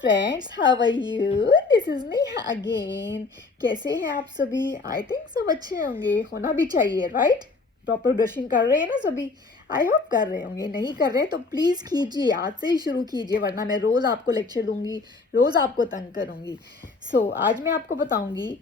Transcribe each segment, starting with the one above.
Friends, how are you? This is Neha again. कैसे हैं आप सभी? आई थिंक सब अच्छे होंगे, होना भी चाहिए, राइट? प्रॉपर ब्रशिंग कर रहे हैं ना सभी? आई होप कर रहे होंगे। नहीं कर रहे तो प्लीज़ कीजिए, आज से ही शुरू कीजिए, वरना मैं रोज़ आपको लेक्चर दूंगी, रोज़ आपको तंग करूंगी। आज मैं आपको बताऊंगी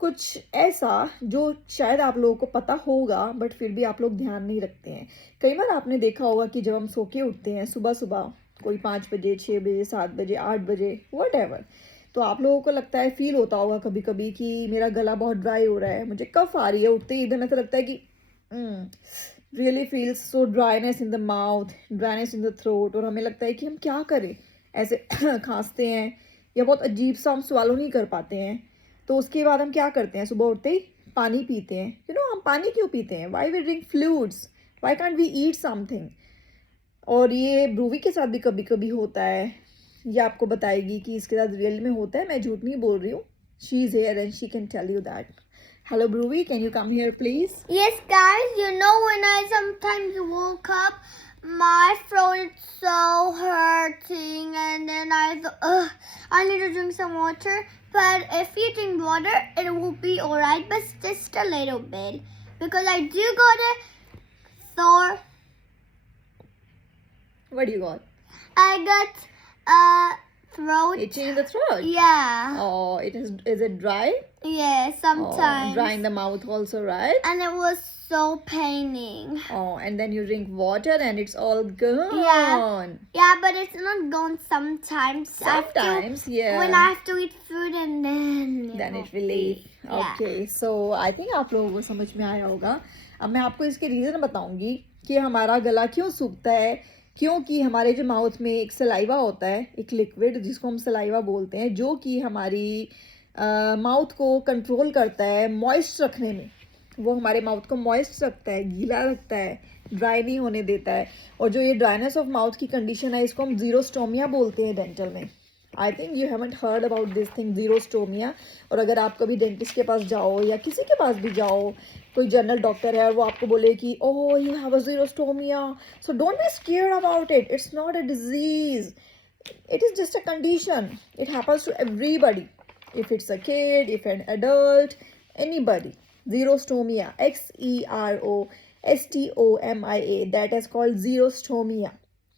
कुछ ऐसा जो शायद आप लोगों को पता होगा, बट फिर भी आप लोग ध्यान नहीं रखते हैं। कई बार आपने देखा होगा कि जब हम सो के उठते हैं सुबह सुबह, कोई 5 बजे, 6 बजे, 7 बजे, 8 बजे, वट एवर, तो आप लोगों को लगता है, फील होता होगा कभी कभी कि मेरा गला बहुत ड्राई हो रहा है, मुझे कफ आ रही है। उठते ही एकदम ऐसा लगता है कि really feels so dryness in the mouth, dryness in the throat, और हमें लगता है कि हम क्या करें, ऐसे खांसते हैं या बहुत अजीब सा हम swallow नहीं कर पाते हैं। तो उसके बाद हम क्या करते हैं? सुबह उठते ही पानी पीते हैं। हम पानी क्यों पीते हैं? Why we drink fluids, why can't we eat something? और ये ब्रूवी के साथ भी कभी कभी होता है। ये आपको बताएगी कि इसके साथ रियल में होता है, मैं झूठ नहीं बोल रही हूँ। She is here and she can tell you that. Hello ब्रूवी, can you come here please? Yes, guys, when I sometimes woke up, my throat is so hurting, and then I thought, I need to drink some water. But if you drink water, it will be alright, but just a little bit. Because I do got a sore. What do you got? I got a throat. Itching in the throat? Yeah. Oh, is it dry? Yeah, sometimes. Oh, dry in the mouth also, right? And it was so paining. Oh, and then you drink water and it's all gone. Yeah, but it's not gone sometimes. Sometimes, yeah. When I have to eat food and then it relief. Okay, so I think आप लोगों को समझ में आया होगा। अब मैं आपको इसके रीज़न बताऊंगी कि हमारा गला क्यों सूखता है। क्योंकि हमारे जो माउथ में एक सलाइवा होता है, एक लिक्विड जिसको हम सलाइवा बोलते हैं, जो कि हमारी माउथ को कंट्रोल करता है मॉइस्ट रखने में। वो हमारे माउथ को मॉइस्ट रखता है, गीला रखता है, ड्राई नहीं होने देता है। और जो ये ड्राइनेस ऑफ माउथ की कंडीशन है, इसको हम ज़ीरोस्टोमिया बोलते हैं डेंटल में। I think you haven't heard about this thing, xerostomia. और अगर आप कभी डेंटिस्ट के पास जाओ या किसी के पास भी जाओ, कोई जनरल डॉक्टर है और वो आपको बोले कि oh you have a xerostomia, so don't be scared about it, it's not a disease, it is just a condition. It happens to everybody, if it's a kid, if an adult, anybody. Xerostomia, Xerostomia, that is called xerostomia.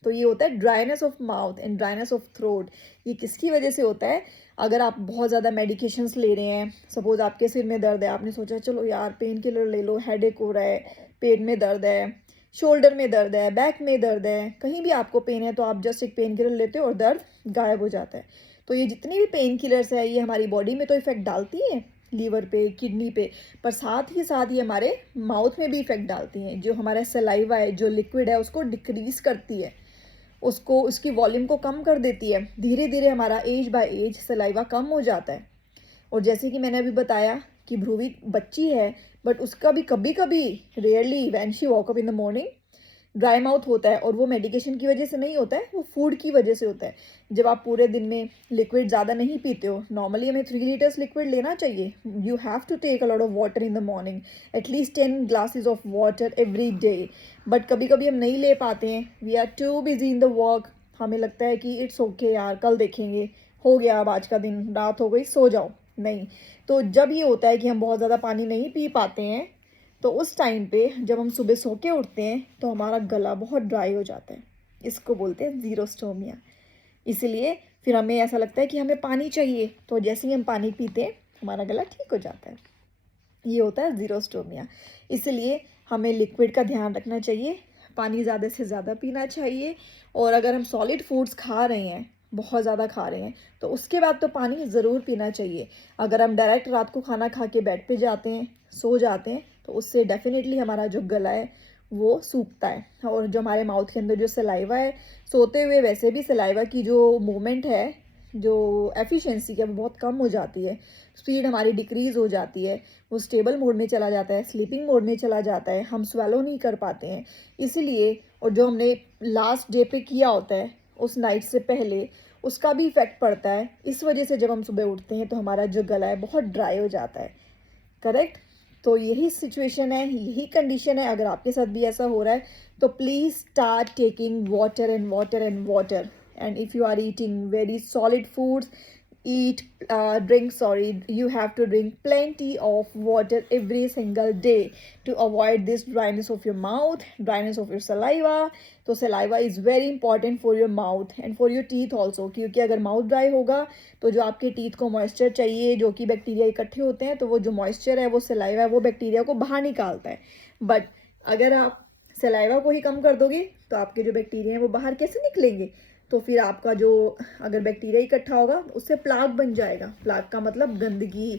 तो ये होता है dryness of mouth and dryness of throat. ये किसकी वजह से होता है? अगर आप बहुत ज़्यादा मेडिकेशंस ले रहे हैं, सपोज आपके सिर में दर्द है, आपने सोचा चलो यार पेन किलर ले लो, हेडेक हो रहा है, पेट में दर्द है, शोल्डर में दर्द है, बैक में दर्द है, कहीं भी आपको पेन है, तो आप जस्ट एक पेन किलर लेते हो और दर्द गायब हो जाता है। तो ये जितनी भी पेन किलर्स है, ये हमारी बॉडी में तो इफेक्ट डालती हैं, लीवर पे, किडनी पे, पर साथ ही साथ ये हमारे माउथ में भी इफेक्ट डालती हैं। जो हमारा सलाइवा है, जो लिक्विड है, उसको डिक्रीज करती है, उसको उसकी वॉल्यूम को कम कर देती है। धीरे धीरे हमारा एज बाय एज सलाइवा कम हो जाता है। और जैसे कि मैंने अभी बताया कि ध्रुवी बच्ची है, बट उसका भी कभी कभी, rarely, when she walk up in the morning, dry mouth होता है। और वो मेडिकेशन की वजह से नहीं होता है, वो फूड की वजह से होता है। जब आप पूरे दिन में लिक्विड ज़्यादा नहीं पीते हो, नॉर्मली हमें 3 लीटर्स लिक्विड लेना चाहिए। You have to take a lot of water in the morning, at least 10 glasses of water every day. But कभी कभी हम नहीं ले पाते हैं, we are too busy in the work. हमें लगता है कि इट्स ओके यार, कल देखेंगे, हो गया अब आज का दिन, रात हो गई, सो जाओ। नहीं, तो जब ये होता है कि हम बहुत ज़्यादा पानी नहीं पी पाते हैं, तो उस टाइम पे जब हम सुबह सो के उठते हैं तो हमारा गला बहुत ड्राई हो जाता है। इसको बोलते हैं ज़ीरोस्टोमिया। इसलिए फिर हमें ऐसा लगता है कि हमें पानी चाहिए, तो जैसे ही हम पानी पीते हैं हमारा गला ठीक हो जाता है। ये होता है ज़ीरोस्टोमिया। इसलिए हमें लिक्विड का ध्यान रखना चाहिए, पानी ज़्यादा से ज़्यादा पीना चाहिए। और अगर हम सॉलिड फूड्स खा रहे हैं, बहुत ज़्यादा खा रहे हैं, तो उसके बाद तो पानी ज़रूर पीना चाहिए। अगर हम डायरेक्ट रात को खाना खा के बेड पे जाते हैं, सो जाते हैं, तो उससे डेफिनेटली हमारा जो गला है वो सूखता है। और जो हमारे माउथ के अंदर जो सलाइवा है, सोते हुए वैसे भी सलाइवा की जो मूवमेंट है, जो एफिशिएंसी है, वो बहुत कम हो जाती है। स्पीड हमारी डिक्रीज़ हो जाती है, वो स्टेबल मोड में चला जाता है, स्लीपिंग मोड में चला जाता है, हम स्वेलो नहीं कर पाते हैं। इसलिए, और जो हमने लास्ट डे पे किया होता है, उस नाइट से पहले, उसका भी इफ़ेक्ट पड़ता है। इस वजह से जब हम सुबह उठते हैं तो हमारा जो गला है बहुत ड्राई हो जाता है। करेक्ट? तो यही सिचुएशन है, यही कंडीशन है। अगर आपके साथ भी ऐसा हो रहा है तो please start taking water and water and water and if you are eating very solid foods, you have to drink plenty of water every single day to avoid this dryness of your mouth, dryness of your saliva. तो saliva is very important for your mouth and for your teeth also, क्योंकि अगर mouth dry होगा तो जो आपके teeth को moisture चाहिए, जो कि बैक्टीरिया इकट्ठे होते हैं, तो वो जो मॉइस्चर है, वो सलाइवा है, वो बैक्टीरिया को बाहर निकालता है. बट अगर आप सलाइवा को ही कम कर दोगे तो आपके जो बैक्टीरिया हैं वो बाहर कैसे निकलेंगे? तो फिर आपका जो अगर बैक्टीरिया इकट्ठा होगा उससे प्लाक बन जाएगा. प्लाक का मतलब गंदगी,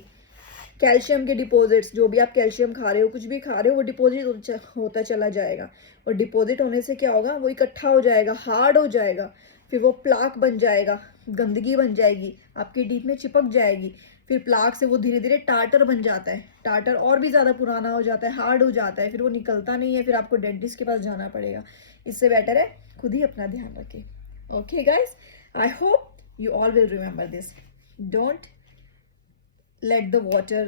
कैल्शियम के डिपॉजिट्स, जो भी आप कैल्शियम खा रहे हो, कुछ भी खा रहे हो, वो डिपॉजिट होता चला जाएगा. और डिपॉजिट होने से क्या होगा? वो इकट्ठा हो जाएगा, हार्ड हो जाएगा, फिर वो प्लाक बन जाएगा, गंदगी बन जाएगी, आपके टीथ में चिपक जाएगी. फिर प्लाक से वो धीरे धीरे टाटर बन जाता है, टाटर और भी ज़्यादा पुराना हो जाता है, हार्ड हो जाता है, फिर वो निकलता नहीं है, फिर आपको डेंटिस्ट के पास जाना पड़ेगा. इससे बेटर है खुद ही अपना ध्यान रखें. Okay guys, I hope you all will remember this. Don't let the water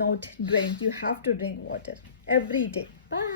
not drink. You have to drink water every day. Bye.